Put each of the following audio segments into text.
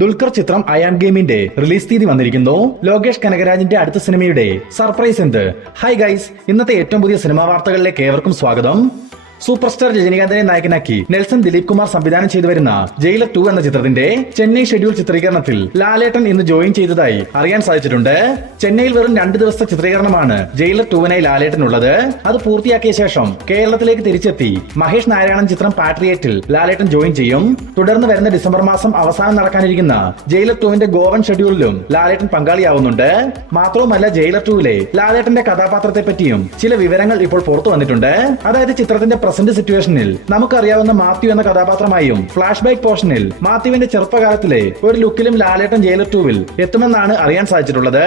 ദുൽഖർ ചിത്രം I am ഗെയിമിന്റെ release തീയതി വന്നിരിക്കുന്നു. ലോകേഷ് കനകരാജിന്റെ അടുത്ത സിനിമയുടെ സർപ്രൈസ് എന്ത്? ഹായ് ഗൈസ്, ഇന്നത്തെ ഏറ്റവും പുതിയ സിനിമാ വാർത്തകളിലേക്ക് ഏവർക്കും സ്വാഗതം. സൂപ്പർ സ്റ്റാർ രജനീകാന്തിനെ നായകനാക്കി നെൽസൺ ദിലീപ് കുമാർ സംവിധാനം ചെയ്തു വരുന്ന ജയിലർ 2 എന്ന ചിത്രത്തിന്റെ ചെന്നൈ ഷെഡ്യൂൾ ചിത്രീകരണത്തിൽ ലാലേട്ടൻ ഇന്ന് ജോയിൻ ചെയ്തതായി അറിയാൻ സാധിച്ചിട്ടുണ്ട്. ചെന്നൈയിൽ വെറും 2 ദിവസത്തെ ചിത്രീകരണമാണ് ജയിലർ 2-നായി ലാലേട്ടനുള്ളത്. അത് പൂർത്തിയാക്കിയ ശേഷം കേരളത്തിലേക്ക് തിരിച്ചെത്തി മഹേഷ് നാരായണൻ ചിത്രം പാട്രിയേറ്റിൽ ലാലേട്ടൻ ജോയിൻ ചെയ്യും. തുടർന്ന് വരുന്ന ഡിസംബർ മാസം അവസാനം നടക്കാനിരിക്കുന്ന ജയിലർ 2-ന്റെ ഗോവൻ ഷെഡ്യൂളിലും ലാലേട്ടൻ പങ്കാളിയാവുന്നുണ്ട്. മാത്രവുമല്ല, ജയിലർ 2-ലെ ലാലേട്ടന്റെ കഥാപാത്രത്തെ പറ്റിയും ചില വിവരങ്ങൾ ഇപ്പോൾ പുറത്തു വന്നിട്ടുണ്ട്. അതായത് ചിത്രത്തിന്റെ പ്രസന്റ് സിറ്റുവേഷനിൽ നമുക്കറിയാവുന്ന മാത്യു എന്ന കഥാപാത്രമായും ഫ്ലാഷ് ബാക്ക് പോർഷനിൽ മാത്യുവിന്റെ ചെറുപ്പകാലത്തിലെ ഒരു ലുക്കിലും ലാലേട്ടൻ ജയിലർ 2-വിൽ എത്തുമെന്നാണ് അറിയാൻ സാധിച്ചിട്ടുള്ളത്.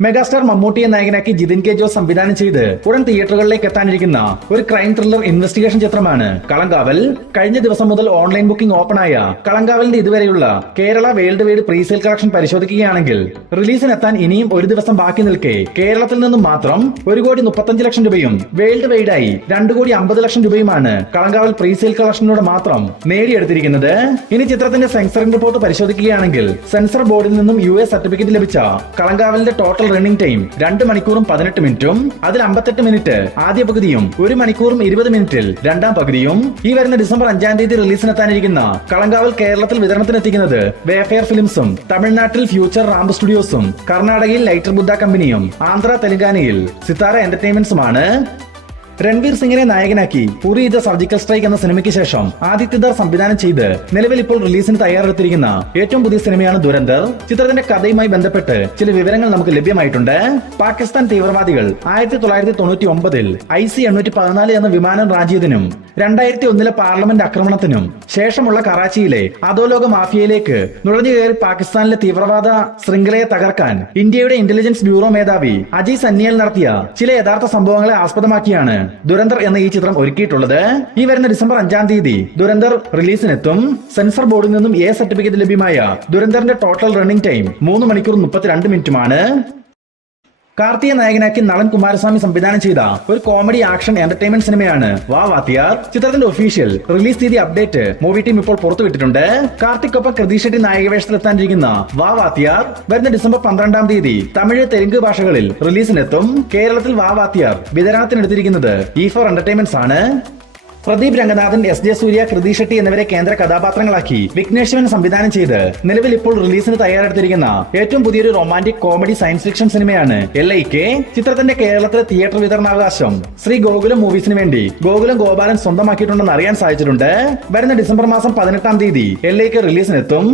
മെഗാസ്റ്റാർ മമ്മൂട്ടിയെ നായകനാക്കി ജിതിൻ കെ ജോസ് സംവിധാനം ചെയ്ത് ഉടൻ തിയേറ്ററുകളിലേക്ക് എത്താനിരിക്കുന്ന ഒരു ക്രൈം ത്രില്ലർ ഇൻവെസ്റ്റിഗേഷൻ ചിത്രമാണ് കളങ്കാവൽ. കഴിഞ്ഞ ദിവസം മുതൽ ഓൺലൈൻ ബുക്കിംഗ് ഓപ്പണായ കളങ്കാവലിന്റെ ഇതുവരെയുള്ള Kerala world wide presale collection പരിശോധിക്കുകയാണെങ്കിൽ റിലീസിനെത്താൻ ഇനിയും ഒരു ദിവസം ബാക്കി നിൽക്കെ കേരളത്തിൽ നിന്നും മാത്രം 1,35,00,000 രൂപയും വേൾഡ് വൈഡായി 2,50,00,000 രൂപയുമാണ് കളങ്കാവൽ പ്രീസെയിൽ കളക്ഷനിലൂടെ മാത്രം നേടിയെടുത്തിരിക്കുന്നത്. ഇനി ചിത്രത്തിന്റെ സെൻസറിംഗ് റിപ്പോർട്ട് പരിശോധിക്കുകയാണെങ്കിൽ സെൻസർ ബോർഡിൽ നിന്നും US സർട്ടിഫിക്കറ്റ് ലഭിച്ച കളങ്കാവലിന്റെ ടോട്ടൽ റണ്ണിംഗ് ടൈം 2 മണിക്കൂറും 18 മിനിറ്റും. അതിൽ 58 മിനിറ്റ് ആദ്യ പകുതിയും 1 മണിക്കൂറും 20 മിനിറ്റിൽ രണ്ടാം പകുതിയും. ഈ വരുന്ന ഡിസംബർ 5-ാം തീയതി റിലീസിനെത്താനിരിക്കുന്ന കളങ്കാവൽ കേരളത്തിൽ വിതരണത്തിനെത്തിക്കുന്നത് വേഫെയർ ഫിലിംസും തമിഴ്നാട്ടിൽ ഫ്യൂച്ചർ റാംബ് സ്റ്റുഡിയോസും കർണാടകയിൽ ലൈറ്റർ ബുദ്ധ കമ്പനിയും ആന്ധ്ര തെലങ്കാനയിൽ സിത്താര എന്റർടൈൻമെന്റ്സുമാണ്. രൺവീർ സിംഗിനെ നായകനാക്കി പുരി ദ സർജിക്കൽ സ്ട്രൈക്ക് എന്ന സിനിമയ്ക്ക് ശേഷം ആദിത്യദാർ സംവിധാനം ചെയ്ത് നിലവിൽ ഇപ്പോൾ റിലീസിന് തയ്യാറെടുത്തിരിക്കുന്ന ഏറ്റവും പുതിയ സിനിമയാണ് ദുരന്തർ. ചിത്രത്തിന്റെ കഥയുമായി ബന്ധപ്പെട്ട് ചില വിവരങ്ങൾ നമുക്ക് ലഭ്യമായിട്ടുണ്ട്. പാകിസ്ഥാൻ തീവ്രവാദികൾ 1999-ൽ IC-814 എന്ന വിമാനം റാഞ്ചിയതിനും 2001-ലെ പാർലമെന്റ് ആക്രമണത്തിനും ശേഷമുള്ള കറാച്ചിയിലെ അധോലോക മാഫിയയിലേക്ക് നുഴഞ്ഞുകയറി പാകിസ്ഥാനിലെ തീവ്രവാദ ശൃംഖലയെ തകർക്കാൻ ഇന്ത്യയുടെ ഇന്റലിജൻസ് ബ്യൂറോ മേധാവി അജയ് സന്നിയൽ നടത്തിയ ചില യഥാർത്ഥ സംഭവങ്ങളെ ആസ്പദമാക്കിയാണ് ദുരന്തർ എന്ന ഈ ചിത്രം ഒരുക്കിയിട്ടുള്ളത്. ഈ വരുന്ന ഡിസംബർ 5-ാം തീയതി ദുരന്തർ റിലീസിനെത്തും. സെൻസർ ബോർഡിൽ നിന്നും A സർട്ടിഫിക്കറ്റ് ലഭ്യമായ ദുരന്തറിന്റെ ടോട്ടൽ റണ്ണിംഗ് ടൈം 3 മണിക്കൂർ 32 മിനിറ്റുമാണ്. കാർത്തിയെ നായകനാക്കി നളൻ കുമാരസ്വാമി സംവിധാനം ചെയ്ത ഒരു കോമഡി ആക്ഷൻ എന്റർടൈൻമെന്റ് സിനിമയാണ് വാ വാത്തിയാർ. ചിത്രത്തിന്റെ ഒഫീഷ്യൽ റിലീസ് തീയതി അപ്ഡേറ്റ് മൂവി ടീം ഇപ്പോൾ പുറത്തുവിട്ടിട്ടുണ്ട്. കാർത്തിക്കൊപ്പം കൃതി ഷെട്ടി നായകവേഷത്തിലെത്താനിരിക്കുന്ന വാ വാത്തിയാർ വരുന്ന ഡിസംബർ 12-ാം തീയതി തമിഴ് തെലുങ്ക് ഭാഷകളിൽ റിലീസിനെത്തും. കേരളത്തിൽ വാ വാത്തിയാർ വിതരണത്തിനെടുത്തിരിക്കുന്നത് E4 എന്റർടൈൻമെന്റ്സ് ആണ്. പ്രദീപ് രംഗനാഥൻ, SJ സൂര്യ, കൃതി ഷെട്ടി എന്നിവരെ കേന്ദ്ര കഥാപാത്രങ്ങളാക്കി വിഘ്നേഷ് ശിവൻ സംവിധാനം ചെയ്ത് നിലവിൽ ഇപ്പോൾ റിലീസിന് തയ്യാറെടുത്തിരിക്കുന്ന ഏറ്റവും പുതിയൊരു റൊമാന്റിക് കോമഡി സയൻസ് ഫിക്ഷൻ സിനിമയാണ് LIK. ചിത്രത്തിന്റെ കേരളത്തിലെ തിയേറ്റർ വിതരണാവകാശം ശ്രീ ഗോകുലം മൂവീസിന് വേണ്ടി ഗോകുലം ഗോപാലൻ സ്വന്തമാക്കിയിട്ടുണ്ടെന്ന് അറിയാൻ സാധിച്ചിട്ടുണ്ട്. വരുന്ന ഡിസംബർ മാസം 18-ാം തീയതി LIK റിലീസിനെത്തും.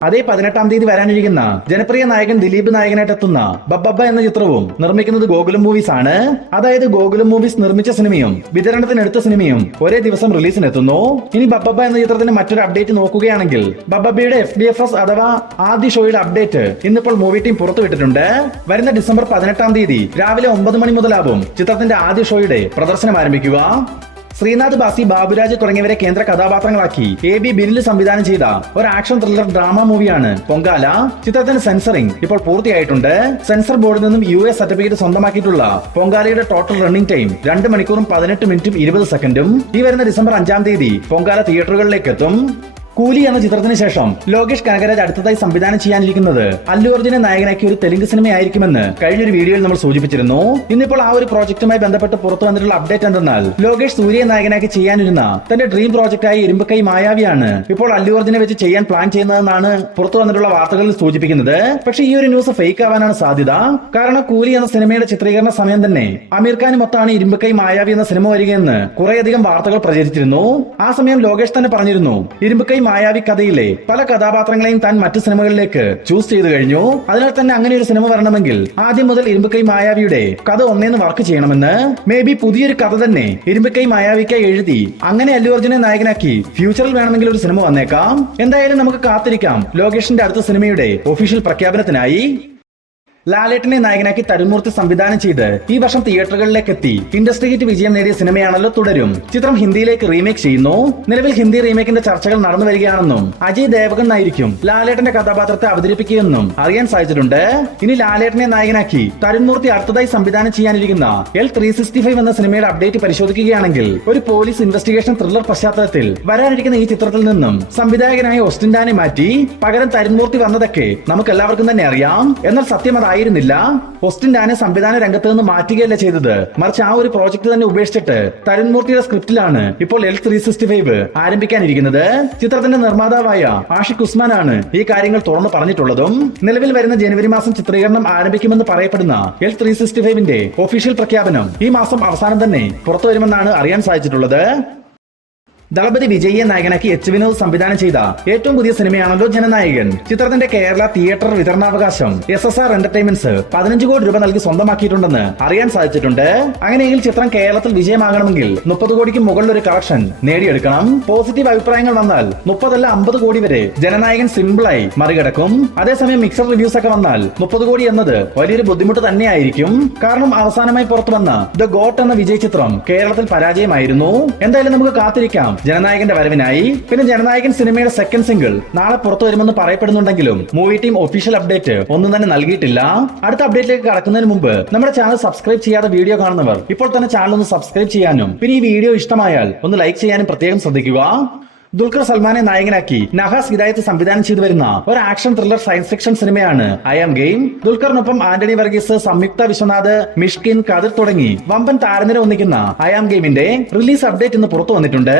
അതേ 18-ാം തീയതി വരാനിരിക്കുന്ന ജനപ്രിയ നായകൻ ദിലീപ് നായകനായിട്ട് എത്തുന്ന ബബ്ബബ്ബ എന്ന ചിത്രവും നിർമ്മിക്കുന്നത് ഗോകുലം മൂവീസ് ആണ്. അതായത് ഗോകുലം മൂവീസ് നിർമ്മിച്ച സിനിമയും വിതരണത്തിനെടുത്ത സിനിമയും ഒരേ ദിവസം റിലീസിനെത്തുന്നു. ഇനി ബബ്ബബ്ബ എന്ന ചിത്രത്തിന്റെ മറ്റൊരു അപ്ഡേറ്റ് നോക്കുകയാണെങ്കിൽ ബബ്ബബ്ബയുടെ FBFS അഥവാ ആദ്യ ഷോയുടെ അപ്ഡേറ്റ് ഇന്നിപ്പോൾ മൂവി ടീം പുറത്തുവിട്ടിട്ടുണ്ട്. വരുന്ന ഡിസംബർ 18-ാം തീയതി രാവിലെ 9 മണി മുതലാവും ചിത്രത്തിന്റെ ആദ്യ ഷോയുടെ പ്രദർശനം ആരംഭിക്കുക. ശ്രീനാഥ് ബാസി, ബാബുരാജ് തുടങ്ങിയവരെ കേന്ദ്ര കഥാപാത്രങ്ങളാക്കി AB ബിനിൽ സംവിധാനം ചെയ്ത ഒരു ആക്ഷൻ ത്രില്ലർ ഡ്രാമ മൂവിയാണ് പൊങ്കാല. ചിത്രത്തിന്റെ സെൻസറിംഗ് ഇപ്പോൾ പൂർത്തിയായിട്ടുണ്ട്. സെൻസർ ബോർഡിൽ നിന്നും US സർട്ടിഫിക്കറ്റ് സ്വന്തമാക്കിയിട്ടുള്ള പൊങ്കാലയുടെ ടോട്ടൽ റണ്ണിംഗ് ടൈം 2 മണിക്കൂറും 18 മിനിറ്റും 20 സെക്കൻഡും. ഈ വരുന്ന ഡിസംബർ 5-ാം തീയതി പൊങ്കാല തിയേറ്ററുകളിലേക്ക് എത്തും. കൂലി എന്ന ചിത്രത്തിന് ശേഷം ലോകേഷ് കനകരാജ് അടുത്തതായി സംവിധാനം ചെയ്യാനിരിക്കുന്നത് അല്ലു അർജുനെ നായകനാക്കി ഒരു തെലുങ്ക് സിനിമയായിരിക്കുമെന്ന് കഴിഞ്ഞൊരു വീഡിയോയിൽ നമ്മൾ സൂചിപ്പിച്ചിരുന്നു. ഇന്നിപ്പോൾ ആ ഒരു പ്രോജക്റ്റുമായി ബന്ധപ്പെട്ട് പുറത്തു വന്നിട്ടുള്ള അപ്ഡേറ്റ് എന്തെന്നാൽ ലോകേഷ് സൂര്യയെ നായകനാക്കി ചെയ്യാനിരുന്ന തന്റെ ഡ്രീം പ്രോജക്റ്റായി ഇരുമ്പക്കൈ മായാവിയാണ് ഇപ്പോൾ അല്ലു അർജുനെ വെച്ച് ചെയ്യാൻ പ്ലാൻ ചെയ്യുന്നതെന്നാണ് പുറത്തു വന്നിട്ടുള്ള വാർത്തകളിൽ സൂചിപ്പിക്കുന്നത്. പക്ഷേ ഈ ഒരു ന്യൂസ് ഫേക്ക് ആവാനാണ് സാധ്യത. കാരണം കൂലി എന്ന സിനിമയുടെ ചിത്രീകരണ സമയം തന്നെ അമീർ ഖാനുമൊത്താണ് ഇരുമ്പക്കൈ മായാവി എന്ന സിനിമ വരികയെന്ന് കുറേയധികം വാർത്തകൾ പ്രചരിച്ചിരുന്നു. ആ സമയം ലോകേഷ് തന്നെ പറഞ്ഞിരുന്നു ഇരുമ്പക്കൈ മായാവി കഥയിലെ പല കഥാപാത്രങ്ങളെയും താൻ മറ്റു സിനിമകളിലേക്ക് ചൂസ് ചെയ്തു കഴിഞ്ഞു. അതിനാൽ തന്നെ അങ്ങനെ ഒരു സിനിമ വരണമെങ്കിൽ ആദ്യം മുതൽ ഇരുമ്പക്കൈ മായാവിയുടെ കഥ ഒന്നേന്ന് വർക്ക് ചെയ്യണമെന്ന്. മേ ബി പുതിയൊരു കഥ തന്നെ ഇരുമ്പക്കൈ മായാവിക്കായി എഴുതി അങ്ങനെ അല്ലു അർജുനെ നായകനാക്കി ഫ്യൂച്ചറിൽ വേണമെങ്കിൽ ഒരു സിനിമ വന്നേക്കാം. എന്തായാലും നമുക്ക് കാത്തിരിക്കാം ലോകേഷിന്റെ അടുത്ത സിനിമയുടെ ഒഫീഷ്യൽ പ്രഖ്യാപനത്തിനായി. ലാലേട്ടനെ നായകനാക്കി തരുൺമൂർത്തി സംവിധാനം ചെയ്ത് ഈ വർഷം തിയേറ്ററുകളിലേക്ക് എത്തി ഇൻഡസ്ട്രി ഹിറ്റ് വിജയം നേടിയ സിനിമയാണല്ലോ തുടരും. ചിത്രം ഹിന്ദിയിലേക്ക് റീമേക്ക് ചെയ്യുന്നു. നിലവിൽ ഹിന്ദി റീമേക്കിന്റെ ചർച്ചകൾ നടന്നു വരികയാണെന്നും അജയ് ദേവഗൺ ആയിരിക്കും ലാലേട്ടന്റെ കഥാപാത്രത്തെ അവതരിപ്പിക്കുകയെന്നും അറിയാൻ സാധിച്ചിട്ടുണ്ട്. ഇനി ലാലേട്ടനെ നായകനാക്കി തരുൺമൂർത്തി അടുത്തതായി സംവിധാനം ചെയ്യാനിരിക്കുന്ന L365 എന്ന സിനിമയുടെ അപ്ഡേറ്റ് പരിശോധിക്കുകയാണെങ്കിൽ ഒരു പോലീസ് ഇൻവെസ്റ്റിഗേഷൻ ത്രില്ലർ പശ്ചാത്തലത്തിൽ വരാനിരിക്കുന്ന ഈ ചിത്രത്തിൽ നിന്നും സംവിധായകനായ ഓസ്റ്റിൻഡാനെ മാറ്റി പകരം തരുൺമൂർത്തി വന്നതൊക്കെ നമുക്ക് എല്ലാവർക്കും തന്നെ അറിയാം. എന്നാൽ സത്യം ആയിരുന്നില്ല. ഓസ്റ്റിൻഡാനെ സംവിധാന രംഗത്ത് നിന്ന് മാറ്റുകയല്ല ചെയ്തത്, മറിച്ച് ആ ഒരു പ്രോജക്ട് തന്നെ ഉപേക്ഷിച്ചിട്ട് തരുൺമൂർത്തിയുടെ സ്ക്രിപ്റ്റിലാണ് ഇപ്പോൾ L365 ആരംഭിക്കാനിരിക്കുന്നത്. ചിത്രത്തിന്റെ നിർമ്മാതാവായ ആഷിഖ് ഉസ്മാനാണ് ഈ കാര്യങ്ങൾ തുറന്നു പറഞ്ഞിട്ടുള്ളതും. നിലവിൽ വരുന്ന ജനുവരി മാസം ചിത്രീകരണം ആരംഭിക്കുമെന്ന് പറയപ്പെടുന്ന L365 ഒഫീഷ്യൽ പ്രഖ്യാപനം ഈ മാസം അവസാനം തന്നെ പുറത്തു വരുമെന്നാണ് അറിയാൻ സാധിച്ചിട്ടുള്ളത്. ദളപതി വിജയിയെ നായകനാക്കി എച്ച് വിനോദ് സംവിധാനം ചെയ്ത ഏറ്റവും പുതിയ സിനിമയാണല്ലോ ജനനായകൻ. ചിത്രത്തിന്റെ കേരള തിയേറ്റർ വിതരണാവകാശം SSR എന്റർടൈൻമെന്റ്സ് 15 കോടി രൂപ നൽകി സ്വന്തമാക്കിയിട്ടുണ്ടെന്ന് അറിയാൻ സാധിച്ചിട്ടുണ്ട്. അങ്ങനെയെങ്കിൽ ചിത്രം കേരളത്തിൽ വിജയമാകണമെങ്കിൽ 30 കോടിക്ക് മുകളിൽ ഒരു കളക്ഷൻ നേടിയെടുക്കണം. പോസിറ്റീവ് അഭിപ്രായങ്ങൾ വന്നാൽ 30 അല്ല 50 കോടി വരെ ജനനായകൻ സിമ്പിളായി മറികടക്കും. അതേസമയം മിക്സഡ് റിവ്യൂസ് ഒക്കെ വന്നാൽ 30 കോടി എന്നത് വലിയൊരു ബുദ്ധിമുട്ട് തന്നെയായിരിക്കും. കാരണം അവസാനമായി പുറത്തു വന്ന ദ ഗോട്ട് എന്ന വിജയ് ചിത്രം കേരളത്തിൽ പരാജയമായിരുന്നു. എന്തായാലും നമുക്ക് കാത്തിരിക്കാം ജനനായകന്റെ വരവിനായി. പിന്നെ ജനനായകൻ സിനിമയുടെ സെക്കൻഡ് സിംഗിൾ നാളെ പുറത്തു വരുമെന്ന് പറയപ്പെടുന്നുണ്ടെങ്കിലും മൂവി ടീം ഒഫീഷ്യൽ അപ്ഡേറ്റ് ഒന്നും തന്നെ നൽകിയിട്ടില്ല. അടുത്ത അപ്ഡേറ്റിലേക്ക് കടക്കുന്നതിന് മുമ്പ് നമ്മുടെ ചാനൽ സബ്സ്ക്രൈബ് ചെയ്യാതെ വീഡിയോ കാണുന്നവർ ഇപ്പോൾ തന്നെ ചാനൽ ഒന്ന് സബ്സ്ക്രൈബ് ചെയ്യാനും പിന്നെ ഈ വീഡിയോ ഇഷ്ടമായാൽ ഒന്ന് ലൈക്ക് ചെയ്യാനും പ്രത്യേകം ശ്രദ്ധിക്കുക. ദുൽഖർ സൽമാനെ നായകനാക്കി നഹാസ് ഹിദായത്ത് സംവിധാനം ചെയ്തു വരുന്ന ഒരു ആക്ഷൻ ത്രില്ലർ സയൻസ് ഫിക്ഷൻ സിനിമയാണ് ഐ ആം ഗെയിം. ദുൽഖറിനൊപ്പം ആന്റണി വർഗീസ്, സംയുക്ത വിശ്വനാഥ്, മിഷ്കിൻ, കതിർ തുടങ്ങി വമ്പൻ താരനിര ഒന്നിക്കുന്ന ഐ ആം ഗെയിമിന്റെ റിലീസ് അപ്ഡേറ്റ് ഇന്ന് പുറത്തു വന്നിട്ടുണ്ട്.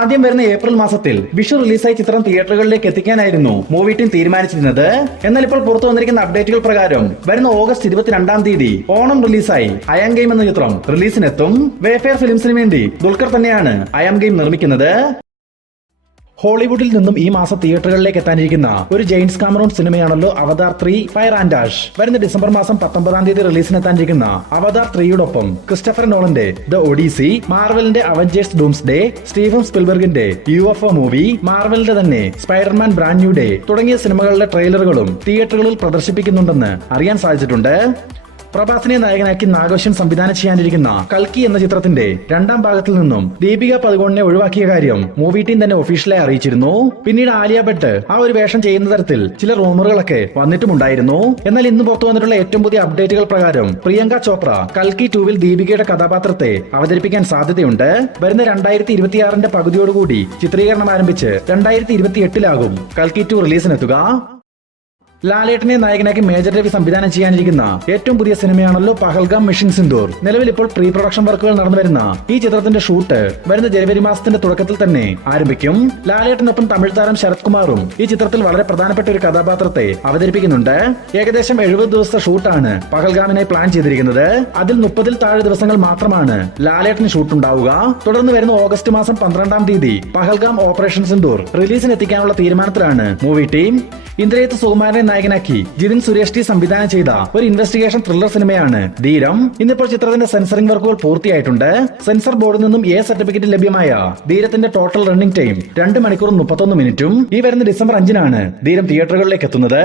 ആദ്യം വരുന്ന ഏപ്രിൽ മാസത്തിൽ വിഷു റിലീസായി ചിത്രം തിയേറ്ററുകളിലേക്ക് എത്തിക്കാനായിരുന്നു മൂവി ടീം തീരുമാനിച്ചിരുന്നത്. എന്നാൽ ഇപ്പോൾ പുറത്തു വന്നിരിക്കുന്ന അപ്ഡേറ്റുകൾ പ്രകാരം വരുന്ന ഓഗസ്റ്റ് 22 തീയതി ഓണം റിലീസായി ഐ ആം ഗെയിം എന്ന ചിത്രം റിലീസിനെത്തും. വേഫെയർ ഫിലിംസിന് വേണ്ടി ദുൽഖർ തന്നെയാണ് ഐ ആം ഗെയിം നിർമ്മിക്കുന്നത്. ഹോളിവുഡിൽ നിന്നും ഈ മാസം തിയേറ്ററുകളിലേക്ക് എത്താനിരിക്കുന്ന ഒരു ജെയിംസ് കാമറൂൺ സിനിമയാണല്ലോ അവതാർ 3 ഫയർ ആൻഡ് ആഷ്. വരുന്ന ഡിസംബർ മാസം 19 തീയതി റിലീസിനെത്താനിരിക്കുന്ന അവതാർ 3യോടൊപ്പം ക്രിസ്റ്റഫർ നോളന്റെ ദ ഒഡീസി, മാർവലിന്റെ അവഞ്ചേഴ്സ് ഡൂംസ്ഡേ, സ്റ്റീവൻ സ്പിൽബർഗിന്റെ UFO മൂവി, മാർവലിന്റെ തന്നെ സ്പൈഡർമാൻ ബ്രാൻഡ് ന്യൂ ഡേ തുടങ്ങിയ സിനിമകളുടെ ട്രെയിലറുകളും തിയേറ്ററുകളിൽ പ്രദർശിപ്പിക്കുന്നുണ്ടെന്ന് അറിയാൻ സാധിച്ചിട്ടുണ്ട്. പ്രഭാസിനെ നായകനാക്കി നാഗേശ്വൻ സംവിധാനം ചെയ്യാനിരിക്കുന്ന കൽക്കി എന്ന ചിത്രത്തിന്റെ രണ്ടാം ഭാഗത്തിൽ നിന്നും ദീപിക പദുകോണിനെ ഒഴിവാക്കിയ കാര്യം മൂവി ടീം തന്നെ ഒഫീഷ്യലായി അറിയിച്ചിരുന്നു. പിന്നീട് ആലിയ ഭട്ട് ആ ഒരു വേഷം ചെയ്യുന്ന തരത്തിൽ ചില റൂമറുകളൊക്കെ വന്നിട്ടുമുണ്ടായിരുന്നു. എന്നാൽ ഇന്ന് പുറത്തു വന്നിട്ടുള്ള ഏറ്റവും പുതിയ അപ്ഡേറ്റുകൾ പ്രകാരം പ്രിയങ്ക ചോപ്ര കൽക്കി 2 ദീപികയുടെ കഥാപാത്രത്തെ അവതരിപ്പിക്കാൻ സാധ്യതയുണ്ട്. വരുന്ന 2026 പകുതിയോടുകൂടി ചിത്രീകരണം ആരംഭിച്ച് 2028 കൽക്കി 2 റിലീസിനെത്തുക. ലാലേട്ടനെ നായകനാക്കി മേജർ രവി സംവിധാനം ചെയ്യാനിരിക്കുന്ന ഏറ്റവും പുതിയ സിനിമയാണല്ലോ പഹൽഗാം മിഷൻ സിന്ദൂർ. നിലവിൽ ഇപ്പോൾ പ്രീ പ്രൊഡക്ഷൻ വർക്കുകൾ നടന്നു വരുന്ന ഈ ചിത്രത്തിന്റെ ഷൂട്ട് വരുന്ന ജനുവരി മാസത്തിന്റെ തുടക്കത്തിൽ തന്നെ ആരംഭിക്കും. ലാലേട്ടനൊപ്പം തമിഴ് താരം ശരത് കുമാറും ഈ ചിത്രത്തിൽ വളരെ പ്രധാനപ്പെട്ട ഒരു കഥാപാത്രത്തെ അവതരിപ്പിക്കുന്നുണ്ട്. ഏകദേശം 70 ദിവസത്തെ ഷൂട്ടാണ് പഹൽഗാമിനായി പ്ലാൻ ചെയ്തിരിക്കുന്നത്. അതിൽ 30 താഴെ ദിവസങ്ങൾ മാത്രമാണ് ലാലേട്ടന് ഷൂട്ട് ഉണ്ടാവുക. തുടർന്ന് വരുന്ന ഓഗസ്റ്റ് മാസം 12 തീയതി പഹൽഗാം ഓപ്പറേഷൻ സിന്ദൂർ റിലീസിനെത്തിക്കാനുള്ള തീരുമാനത്തിലാണ് മൂവി ടീം. ഇന്ദ്രജിത്ത് സുകുമാരനെ നായകനാക്കി ജിതിൻ സുരേഷ് ടി സംവിധാനം ചെയ്ത ഒരു ഇൻവെസ്റ്റിഗേഷൻ ത്രില്ലർ സിനിമയാണ് ധീരം. ഇന്നിപ്പോൾ ചിത്രത്തിന്റെ സെൻസറിംഗ് വർക്കുകൾ പൂർത്തിയായിട്ടുണ്ട്. സെൻസർ ബോർഡിൽ നിന്നും സർട്ടിഫിക്കറ്റ് ലഭ്യമായ ധീരത്തിന്റെ ടോട്ടൽ റണ്ണിംഗ് ടൈം 2 മണിക്കൂറും 31 മിനിറ്റും. ഈ വരുന്ന ഡിസംബർ 5 ധീരം തിയേറ്ററുകളിലേക്ക് എത്തുന്നത്.